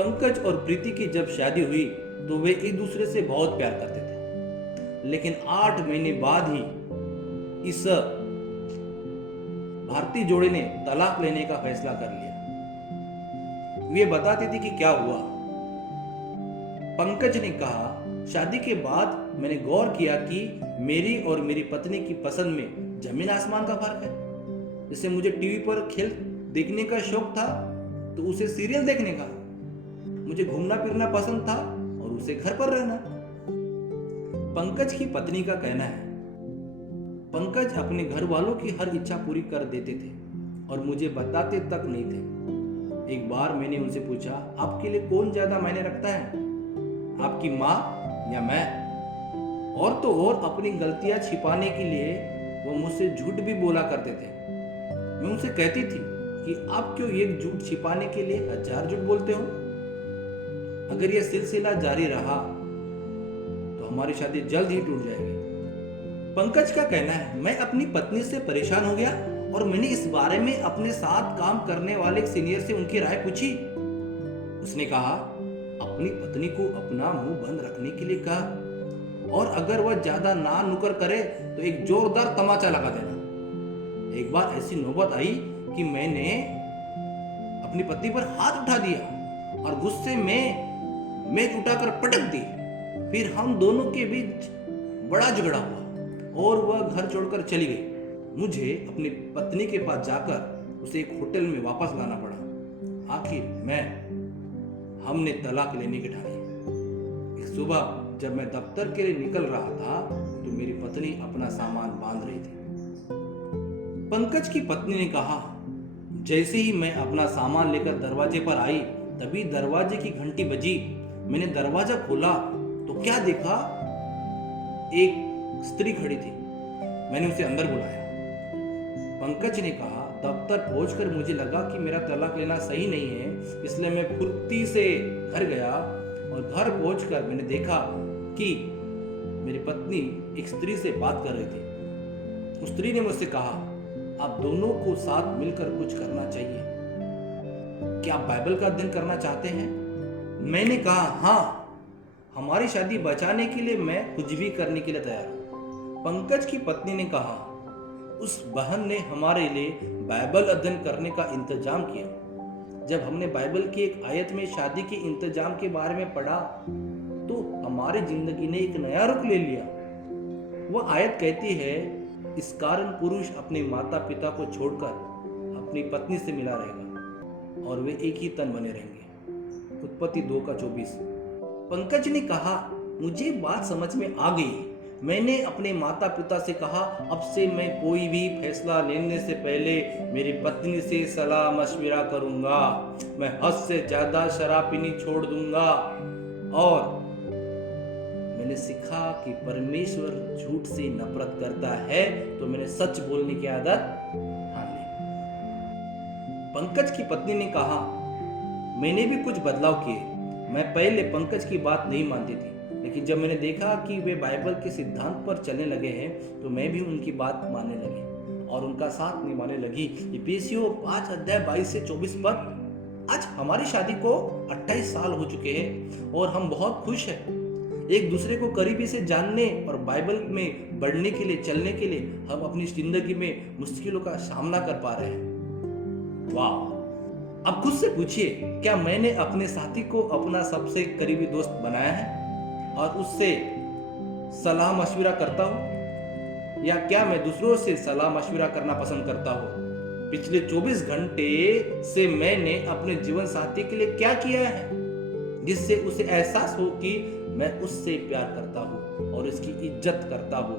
पंकज और प्रीति की जब शादी हुई तो वे एक दूसरे से बहुत प्यार करते थे, लेकिन 8 महीने बाद ही इस भारतीय जोड़े ने तलाक लेने का फैसला कर लिया। वे बताती थी कि क्या हुआ। पंकज ने कहा, शादी के बाद मैंने गौर किया कि मेरी और मेरी पत्नी की पसंद में जमीन आसमान का फर्क है। जैसे मुझे टीवी पर खेल देखने का शौक था तो उसे सीरियल देखने का, मुझे घूमना फिरना पसंद था और उसे घर पर रहना। पंकज की पत्नी का कहना है, पंकज अपने घर वालों की हर इच्छा पूरी कर देते थे और मुझे बताते तक नहीं थे। एक बार मैंने उनसे पूछा, आपके लिए कौन ज्यादा मायने रखता है, आपकी माँ या मैं? और तो और अपनी गलतियां छिपाने के लिए वो मुझसे झूठ भी बोला करते थे। मैं उनसे कहती थी कि आप क्यों एक झूठ छिपाने के लिए 1000 झूठ बोलते हो? अगर यह सिलसिला जारी रहा तो हमारी शादी जल्द ही टूट जाएगी। पंकज का कहना है, मैं अपनी पत्नी से परेशान हो गया और मैंने इस बारे में अपने साथ काम करने वाले एक सीनियर से उनकी राय पूछी। उसने कहा, अपनी पत्नी को अपना मुंह बंद रखने के लिए कहा और अगर वह ज्यादा ना नुकर करे तो एक जोरदार तमाचा लगा देना। एक बार ऐसी नौबत आई कि मैंने अपनी पत्नी पर हाथ उठा दिया और गुस्से में मेज उठाकर पटक दी। फिर हम दोनों के बीच बड़ा झगड़ा हुआ और वह घर छोड़कर चली गई। मुझे अपनी पत्नी के पास जाकर उसे एक होटल में वापस लाना पड़ा। आखिर हमने तलाक लेने की ठानी। एक सुबह जब मैं दफ्तर के लिए निकल रहा था तो मेरी पत्नी अपना सामान बांध रही थी। पंकज की पत्नी ने कहा, जैसे ही मैं अपना सामान लेकर दरवाजे पर आई तभी दरवाजे की घंटी बजी। मैंने दरवाजा खोला तो क्या देखा, एक स्त्री खड़ी थी। मैंने उसे अंदर बुलाया। पंकज ने कहा, दफ्तर पहुंचकर मुझे लगा कि मेरा तलाक लेना सही नहीं है, इसलिए मैं फुर्ती से घर गया और घर पहुंचकर मैंने देखा कि मेरी पत्नी एक स्त्री से बात कर रही थी। उस स्त्री ने मुझसे कहा, आप दोनों को साथ मिलकर कुछ करना चाहिए। क्या आप बाइबल का अध्ययन करना चाहते हैं? मैंने कहा, हाँ, हमारी शादी बचाने के लिए मैं कुछ भी करने के लिए तैयार हूं। पंकज की पत्नी ने कहा, उस बहन ने हमारे लिए बाइबल अध्ययन करने का इंतजाम किया। जब हमने बाइबल की एक आयत में शादी के इंतजाम के बारे में पढ़ा तो हमारी जिंदगी ने एक नया रुख ले लिया। वह आयत कहती है, इस कारण पुरुष अपने माता पिता को छोड़कर अपनी पत्नी से मिला रहेगा और वे एक ही तन बने रहेंगे। उत्पत्ति 2:24। पंकज ने कहा, मुझे बात समझ में आ गई। मैंने अपने माता पिता से कहा, अब से मैं कोई भी फैसला लेने से पहले मेरी पत्नी से सलाह मशविरा करूंगा। मैं हद से ज्यादा शराब पीनी छोड़ दूंगा और मैंने सीखा कि परमेश्वर झूठ से नफरत करता है, तो मैंने सच बोलने की आदत ठान ली। पंकज की पत्नी ने कहा, मैंने भी कुछ बदलाव किए। मैं पहले पंकज की बात नहीं मानती थी, लेकिन जब मैंने देखा कि वे बाइबल के सिद्धांत पर चलने लगे हैं तो मैं भी उनकी बात मानने लगी और उनका साथ निभाने लगी। इफिसियों 5:22-24 पर। आज हमारी शादी को 28 साल हो चुके हैं और हम बहुत खुश हैं। एक दूसरे को करीबी से जानने और बाइबल में बढ़ने के लिए, चलने के लिए हम अपनी जिंदगी में मुश्किलों का सामना कर पा रहे हैं। वाह! अब खुद से पूछिए, क्या मैंने अपने साथी को अपना सबसे करीबी दोस्त बनाया है और उससे सलाह मशविरा करता हूं, या क्या मैं दूसरों से सलाह मशविरा करना पसंद करता हूं? पिछले 24 घंटे से मैंने अपने जीवन साथी के लिए क्या किया है जिससे उसे एहसास हो कि मैं उससे प्यार करता हूँ और इसकी इज्जत करता हूँ